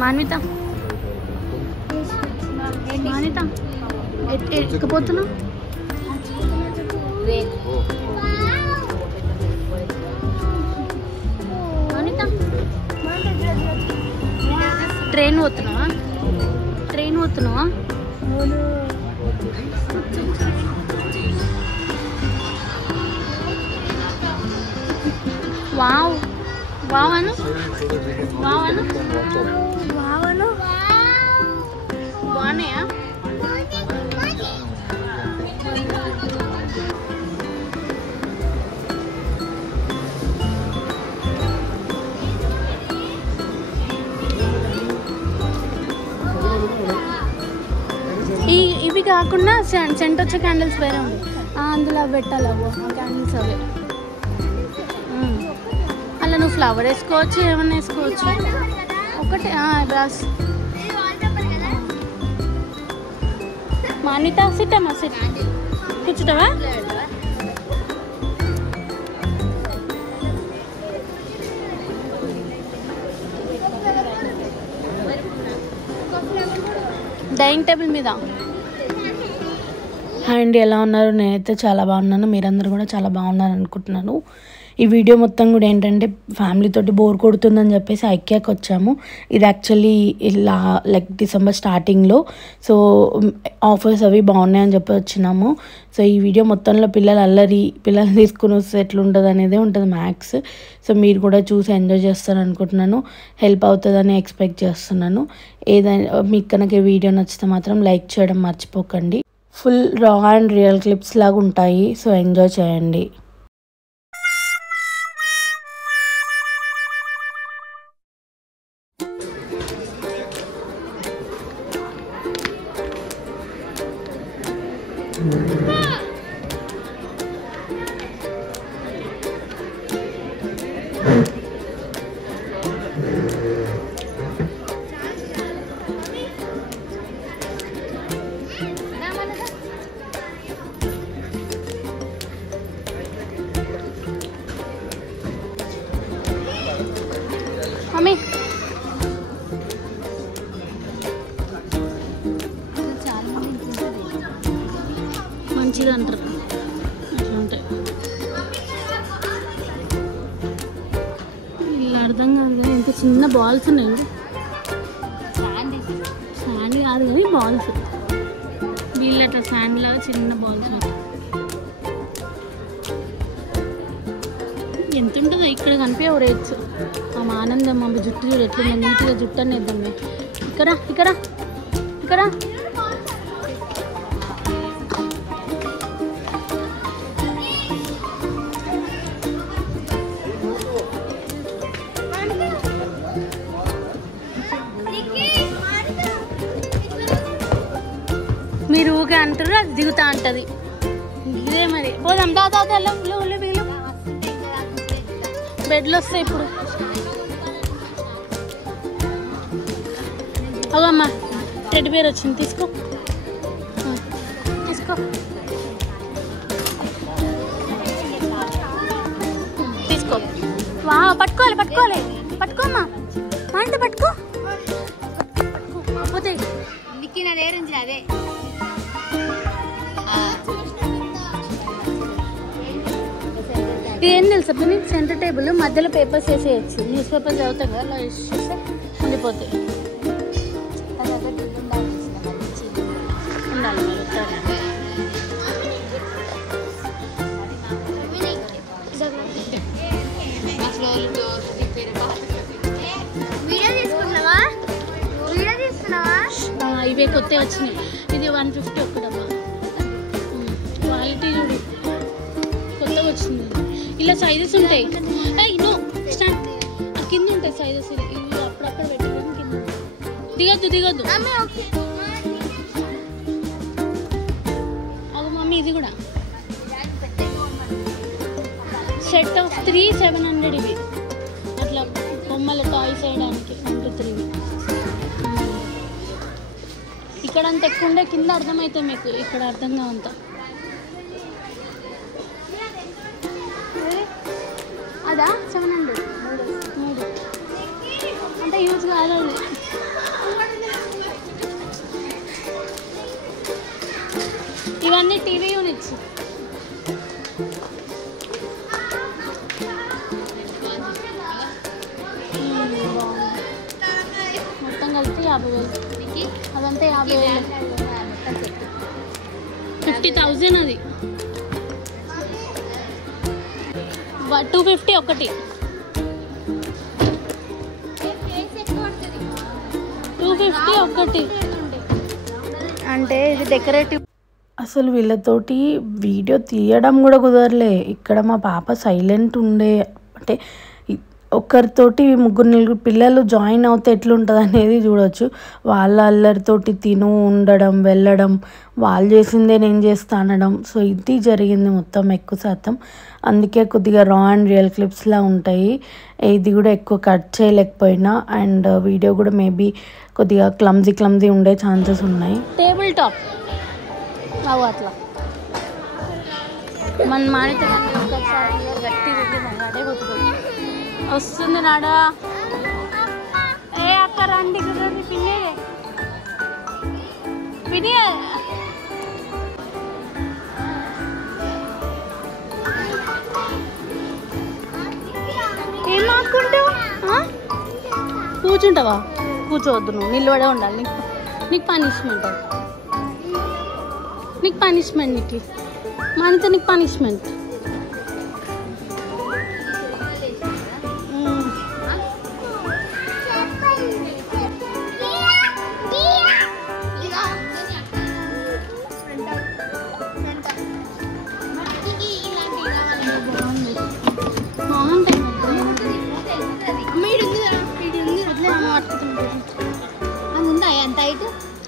Manvitha Manvitha ఎక్కపోతున్నావు Manvitha train పోతున్నావా wow వావను బాగున్నాయా? ఇవి కాకుండా సెంట్ వచ్చే క్యాండిల్స్ వేరే ఉంది, అందులో పెట్టాలి అవ్వ ఆ క్యాండిల్స్ అవే. అలా నువ్వు ఫ్లవర్ వేసుకోవచ్చు, ఏమన్నా వేసుకోవచ్చు. ఒకటే బ్రాస్. మాన్విత సిట్టమ్మా కూర్చుంటావా? డైనింగ్ టేబుల్ మీద. హాయ్ అండి, ఎలా ఉన్నారు? నేనైతే చాలా బాగున్నాను, మీరందరూ కూడా చాలా బాగున్నారు అనుకుంటున్నాను. ఈ వీడియో మొత్తం కూడా ఏంటంటే ఫ్యామిలీతోటి బోర్ కొడుతుందని చెప్పేసి ఐకియాకి వచ్చాము. ఇది యాక్చువల్లీ ఇలా లైక్ డిసెంబర్ స్టార్టింగ్లో, సో ఆఫర్స్ అవి బాగున్నాయని చెప్పి వచ్చినాము. సో ఈ వీడియో మొత్తంలో పిల్లలు తీసుకుని వస్తే ఎట్లుంటుంది అనేది ఉంటుంది మ్యాక్స్. సో మీరు కూడా చూసి ఎంజాయ్ చేస్తారు అనుకుంటున్నాను, హెల్ప్ అవుతుందని ఎక్స్పెక్ట్ చేస్తున్నాను. ఏదైనా మీకు కనుక ఈ వీడియో నచ్చితే మాత్రం లైక్ చేయడం మర్చిపోకండి. ఫుల్ రా అండ్ రియల్ క్లిప్స్ లాగా ఉంటాయి, సో ఎంజాయ్ చేయండి. మమ్మీ మంచిది అంటారు, అట్లా ఉంటాయి. ఇలా అర్థం కాదు కానీ ఇంత చిన్న బాల్స్ ఉన్నాయి. శాండ్ కాదు కానీ బాల్స్, వీళ్ళు అట్లా శాండ్ లాగా చిన్న బాల్స్. ఎంత ఉంటుందో ఇక్కడ కనిపించవు రేట్స్. మా ఆనందం మా జుట్టు చూడు ఎట్లుందో, నీట్గా జుట్టు అని వేద్దాం. ఇక్కడ మీరు ఊకే అంటారు, అది దిగుతా అంటది. ఇదే మరి పోదాం దాదా వీళ్ళు బెడ్లు వస్తాయి ఇప్పుడు. అవమ్మా టెడ్డీ బేర్ వచ్చింది, తీసుకో. వా పట్టుకోమ్మా మా ఇంత పట్టుకో. పోతే అదే ఇది ఏం తెలుసా, సెంటర్ టేబుల్ మధ్యలో పేపర్స్ వేసేయచ్చు. న్యూస్ పేపర్స్ చదువుతాం కదా, అలా వేసేస్తే ఉండిపోతాయి. ఉండాలి ఇవే కొత్త వచ్చినాయి. ఇది 150 ఒక్కడమ్మా. క్వాలిటీ చూడు కొత్తగా వచ్చింది. ఇలా సైజెస్ ఉంటాయి, కింద ఉంటాయి సైజెస్. ఇవి అప్పుడప్పుడు పెట్టుకోవడం కింద దిగొద్దు. అవు మమ్మీ ఇది కూడా సెట్ ఆఫ్ 3 700. ఇవి అట్లా బొమ్మల టాయ్స్ వేయడానికి 1 to 3. ఇక్కడ అంత ఎక్కువ ఉండే, కింద అర్థమవుతుంది మీకు, ఇక్కడ అర్థంగా అంతా. అదా 700 3 అంటే యూజ్ కాదు. ఇవన్నీ టీవీ యూనిట్స్. మొత్తం కలిపి 50,000. అదంతా 50,000. 50,000 అది. 250 ఒకటి. 250 ఒకటి. అంటే ఇది డెకరేటివ్. అసలు వీళ్ళతోటి వీడియో తీయడం కూడా కుదరలే. ఇక్కడ మా పాప సైలెంట్ ఉండే, అంటే ఒక్కరితోటి 3-4 పిల్లలు జాయిన్ అవుతే ఎట్లుంటుంది అనేది చూడవచ్చు. వాళ్ళ అల్లరితోటి ఉండడం వెళ్ళడం, వాళ్ళు చేసిందే నేను చేస్తా అనడం. సో ఇది జరిగింది మొత్తం ఎక్కువ శాతం. అందుకే కొద్దిగా రా అండ్ రియల్ క్లిప్స్లా ఉంటాయి. ఇది కూడా ఎక్కువ కట్ చేయలేకపోయినా, అండ్ వీడియో కూడా మేబీ కొద్దిగా క్లమ్జీ ఉండే ఛాన్సెస్ ఉన్నాయి. టేబుల్ టాప్ అట్లా మన మానిత గట్టి అడే గుర్తుకోండి వస్తుంది నాడా. ఏ అక్క రండి పిన్ని పిన్ని ఏం ఆడుకుంటావు? కూర్చుంటావా? కూర్చోవద్దు, నువ్వు నిలబడే ఉండాలి. నీకు పనిష్మెంట్, నీకు మానిత నీకు పనిష్మెంట్.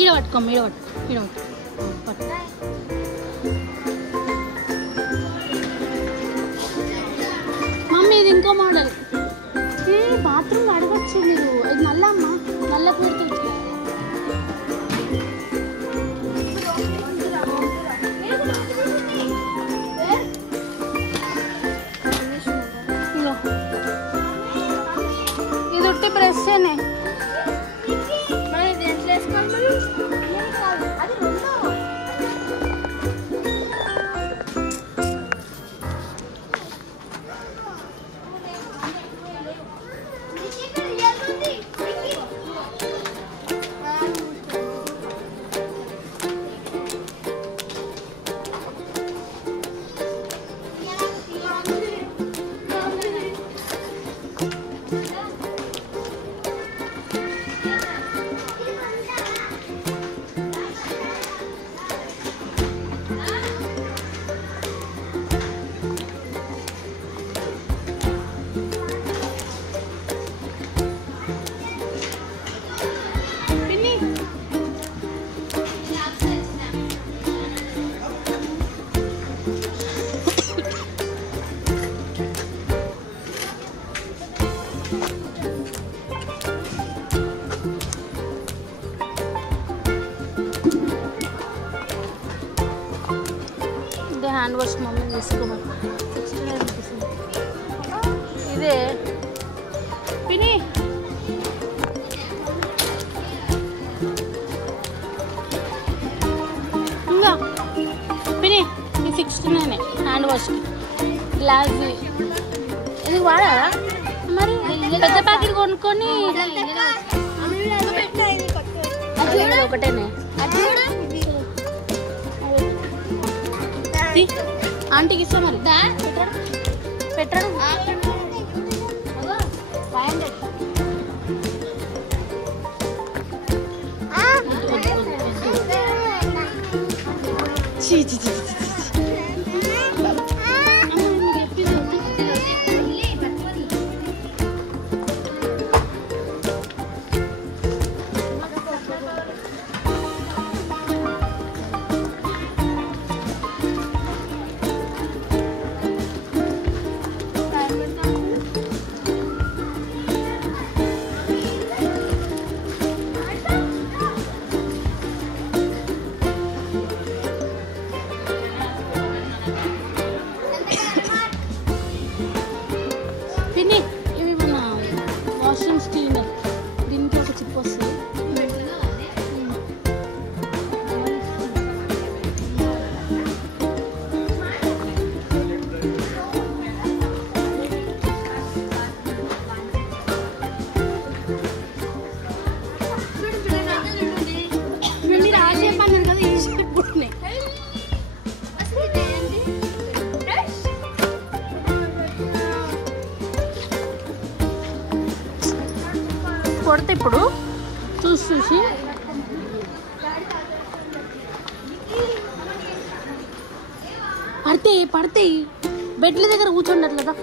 ఈడ పట్టుకోమ్మ, ఈడ పట్టు. మమ్మీ ఇది ఇంకో మోడల్. బాత్రూమ్ అడగచ్చు మీరు. ఇది నల్లమ్మ, నల్ల పూర్తి ఇది ఉట్టి బ్రష్నే. హ్యాండ్ వాష్ మమ్మీ తీసుకోమని 69 రూపీస్. ఇదే పిని ఇంకా పిని ఇది 69 హ్యాండ్ వాష్కి. గ్లాస్ ఇది వాడాలా మరి? పెద్ద ప్యాకెట్ కొనుక్కొని ఒకటేనే. ఆంటీకి ఇస్తా మరి పెట్టడం. కొడితే ఇప్పుడు చూసి పడతాయి బెడ్ల దగ్గర కూర్చోండట్లేదా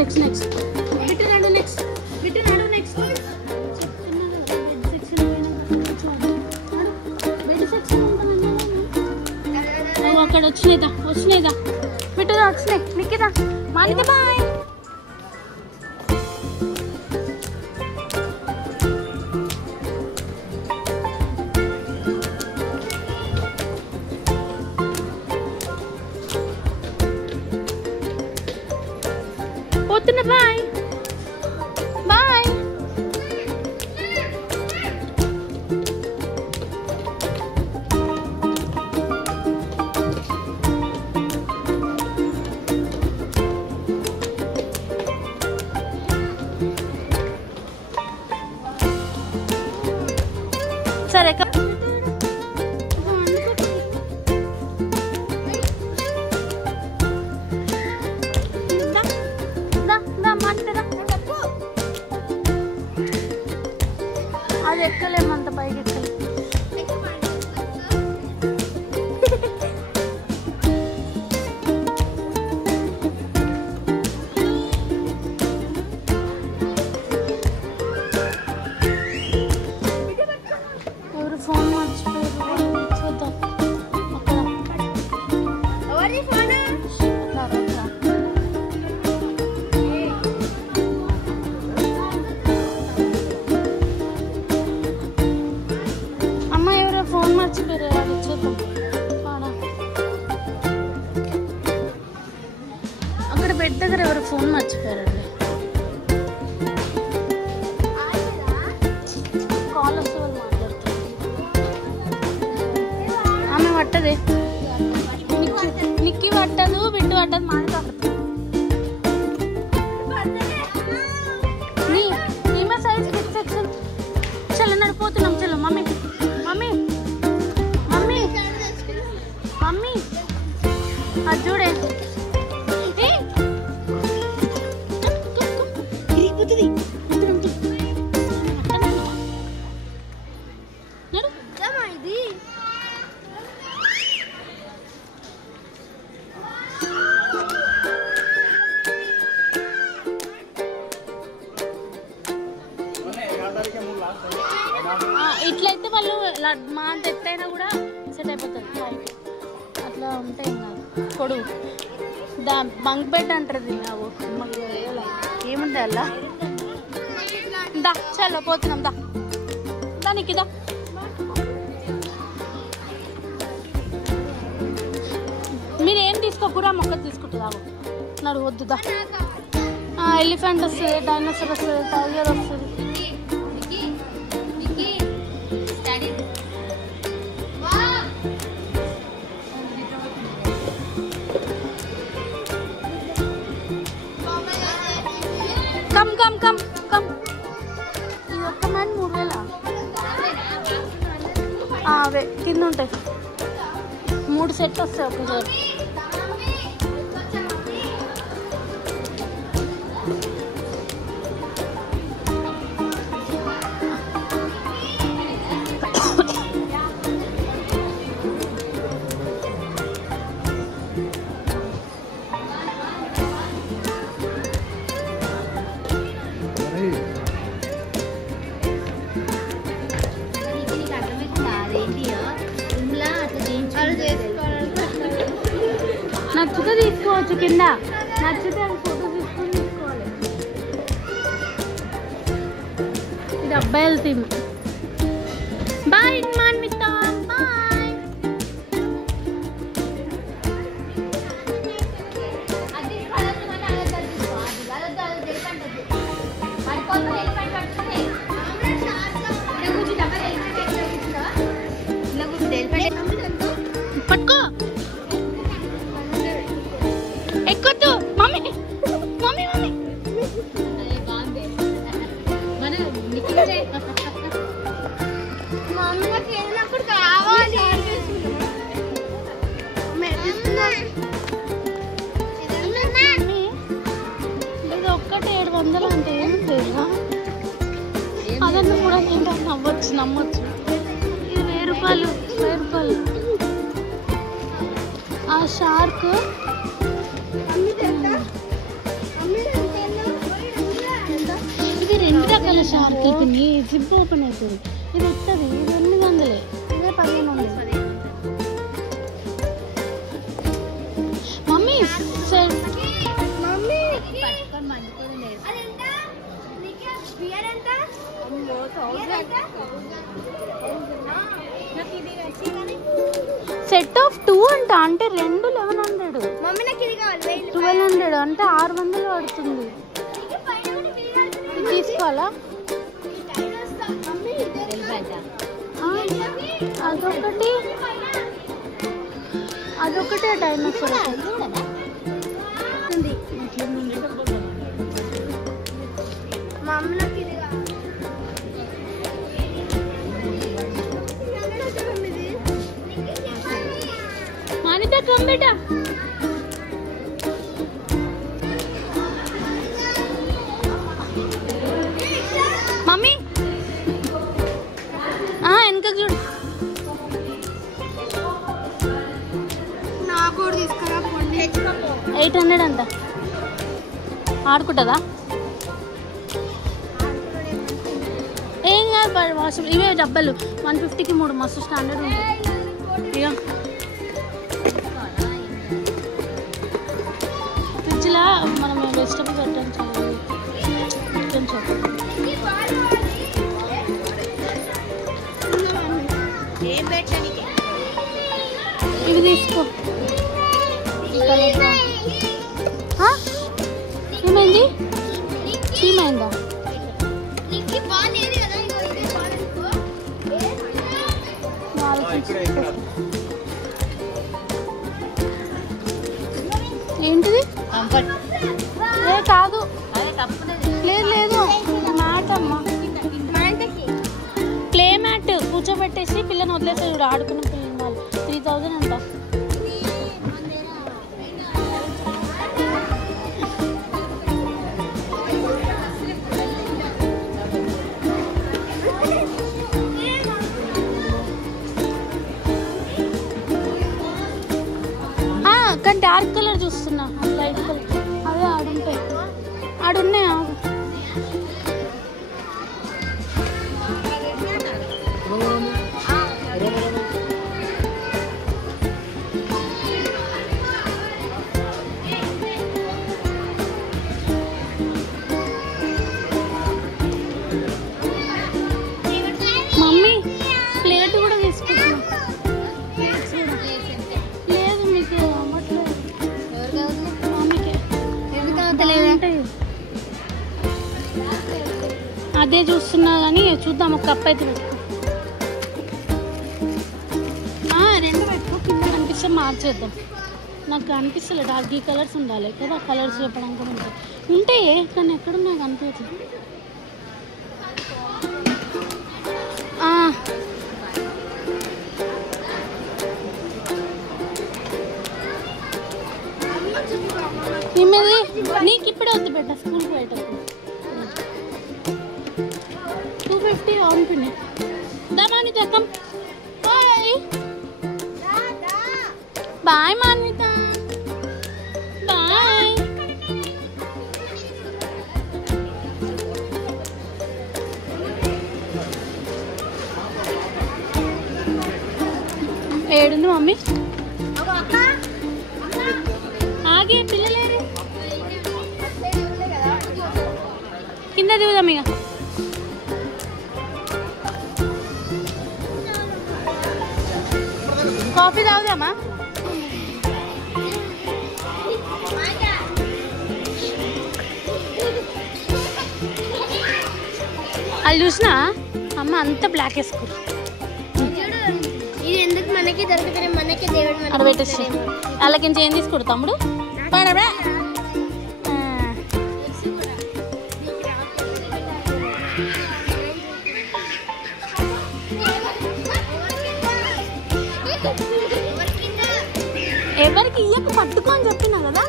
నెక్స్ట్ బిట్టు నెక్స్ట్ అక్కడ వచ్చినాయిదా బిట్టుదా వచ్చినాయి నిక్కిదా మానిక బాయ్ పోతున్నా బాయ్ బాయ్ సరే అది ఎక్కలేమంత పైకి ఎక్కలే ఎవరు ఫోన్ మర్చిపోయారు చూద్దాం ఫోన్ మర్చిపోయారు అది చూద్దాం అక్కడ బెడ్ దగ్గర ఎవరు ఫోన్ మర్చిపోయారండి కాల్ వస్తే వాళ్ళు మాట్లాడుతారు ఆమె పట్టదే నిక్కి పట్టదు బిడ్డు పట్టదు మాట్లాడుతుంది నీమే సైజ్ ఫిక్స్ సెక్షన్ చల్ల నడిపోతున్నాం చల్ల మమ్మీ మమ్మీ మమ్మీ మమ్మీ అది చూడే ఇట్లయితే వాళ్ళు మా అంత ఎత్తైనా కూడా సెట్ అయిపోతుంది అట్లా ఉంటాయి పొడుగు బంక్ బెడ్ అంటారు ఏముంటాయి అలా దా చలో పోతున్నాం దానికి దా మీరు ఏం తీసుకోకూడదు మొక్క తీసుకుంటుందా నడు వద్దుదా ఎలిఫెంట్ వస్తుంది డైనోసార్ వస్తుంది టైగర్ వస్తుంది కమ్ ఇది ఒక్క మ్యాన్ 3000 అవే కింద ఉంటాయి 3 సెట్లు వస్తాయి ఒకసారి నచ్చితే తీసుకోవచ్చు కింద నచ్చితే ఫోటో తీసుకొని తీసుకోవాలి ఇది అబ్బాయిల థీమ్ బాయ్ మాన్విత బాయ్ పట్టుకో ఎక్కొద్దు మమ్మీ మమ్మీ మమ్మీ ఇది ఒక్కటి 700 అంటే ఏం లేదా అదన్నా కూడా ఏంటో నమ్మొచ్చు ఇది 1000 రూపాయలు ఆ షార్క్ ఇది 2 రకాల షార్క్ పిన్ని జిప్ ఓపెన్ అవుతుంది ఇది వస్తుంది ఇది 800 ఇదే 1500 మమ్మీ సెట్ ఆఫ్ 2 అంట అంటే 2 1100 1200 అంటే 600 పడుతుంది తీసుకోవాలా అదొకటి డైనోసార్ మానితా కమ్ బేటా మమ్మీ వెనక చూడు 800 అంట ఆడుకుంటుందా ఏం కాదు వాష్ ఇవే డబ్బలు 150కి 3 మస్తు స్టాండర్డ్ ఉంటుంది ఇక ఫ్రిడ్జ్లో మనం వెజిటబుల్ పెట్టాం ఇవి తీసుకో ఏమైంది చీమైందా ఏంటిది కాదు లేదు మ్యాట్ అమ్మా ప్లే మ్యాట్ కూర్చోబెట్టేసి పిల్లని వదిలేసి చూడు ఆడుకున్న పిల్లలు వాళ్ళు 3000 అంట కానీ డార్క్ కలర్ చూస్తున్నా లైట్ కలర్ అదే ఆడున్నాయా మమ్మీ ప్లేట్ కూడా తీసుకుంటున్నా లేదు మీకు అమ్మట్లేదు మమ్మీకి అదే చూస్తున్నా కానీ చూద్దాం ఒక కప్ అయితే పెట్టుకో 2 పెట్టుకో కింద కనిపిస్తే మార్చేద్దాం నాకు అనిపిస్తలే డార్క్ ఈ కలర్స్ ఉండాలి కదా కలర్స్ చెప్పడానికి కూడా ఉంటాయి కానీ ఎక్కడున్నా కనిపించదు నీకు ఇప్పుడే వద్దు బిడ్డ స్కూల్కి పోయేటప్పుడు 250 అవును దా Manvitha come bye bye Manvitha bye ఏడుంది మమ్మీ ఆగే పిల్లలేరు కింద దిగుదాం ఇక కాఫీ తాగుదామా అది చూసినా అమ్మ అంతా బ్లాక్ వేసుకోరు ఇది ఎందుకు మనకి దొరుకుతాయి, మనకి దేవుడు అక్కడ పెట్టేసి వాళ్ళకి ఏం తీసుకుంటా తమ్ముడు. ఎవరికి ఇయ్యక పట్టుకో అని చెప్పినా కదా.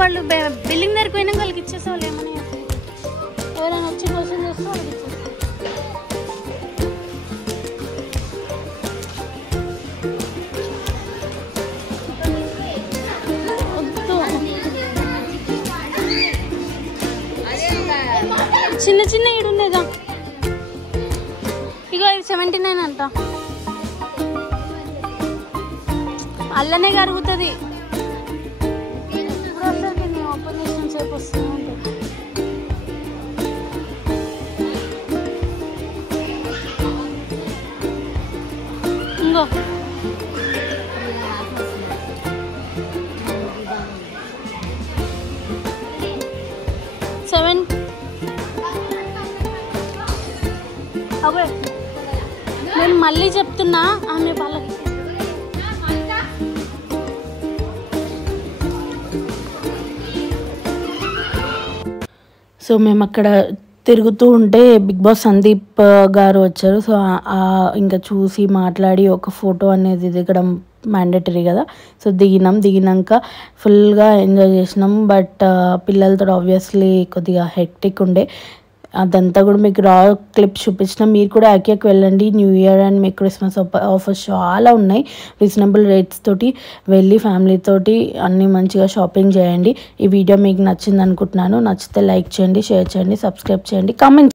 వాళ్ళు బిల్డింగ్ దగ్గరికి పోయినాక వాళ్ళకి ఇచ్చేసే వాళ్ళు ఏమని ఎవరైనా వచ్చి క్వశ్చన్ చేస్తే వాళ్ళకి ఇచ్చేస్తారు. చిన్న చిన్న ఈడు ఉన్నాయిగా. ఇగో ఇది 79 అంట. అల్లనే కరుగుతుంది. ఓపెన్ చేసిన సేపు వస్తూ ఉంటుంది. ఇంకో సెవెన్ అవే నేను మళ్ళీ చెప్తున్నా ఆమె వాళ్ళకి. సో మేము అక్కడ తిరుగుతూ ఉంటే బిగ్ బాస్ సందీప్ గారు వచ్చారు. సో ఇంకా చూసి మాట్లాడి ఒక ఫోటో అనేది దిగడం మ్యాండేటరీ కదా. సో దిగినాక ఫుల్గా ఎంజాయ్ చేసినాం. బట్ పిల్లలతో ఆబ్వియస్లీ కొద్దిగా హెక్టిక్ ఉండే. అదంతా కూడా మీకు రా క్లిప్స్ చూపించిన. మీరు కూడా ఐకియాకి వెళ్ళండి. న్యూ ఇయర్ అండ్ మీకు క్రిస్మస్ ఆఫర్స్ చాలా ఉన్నాయి. రీజనబుల్ రేట్స్ తోటి వెళ్ళి ఫ్యామిలీతోటి అన్నీ మంచిగా షాపింగ్ చేయండి. ఈ వీడియో మీకు నచ్చింది అనుకుంటున్నాను. నచ్చితే లైక్ చేయండి, షేర్ చేయండి, సబ్స్క్రైబ్ చేయండి, కామెంట్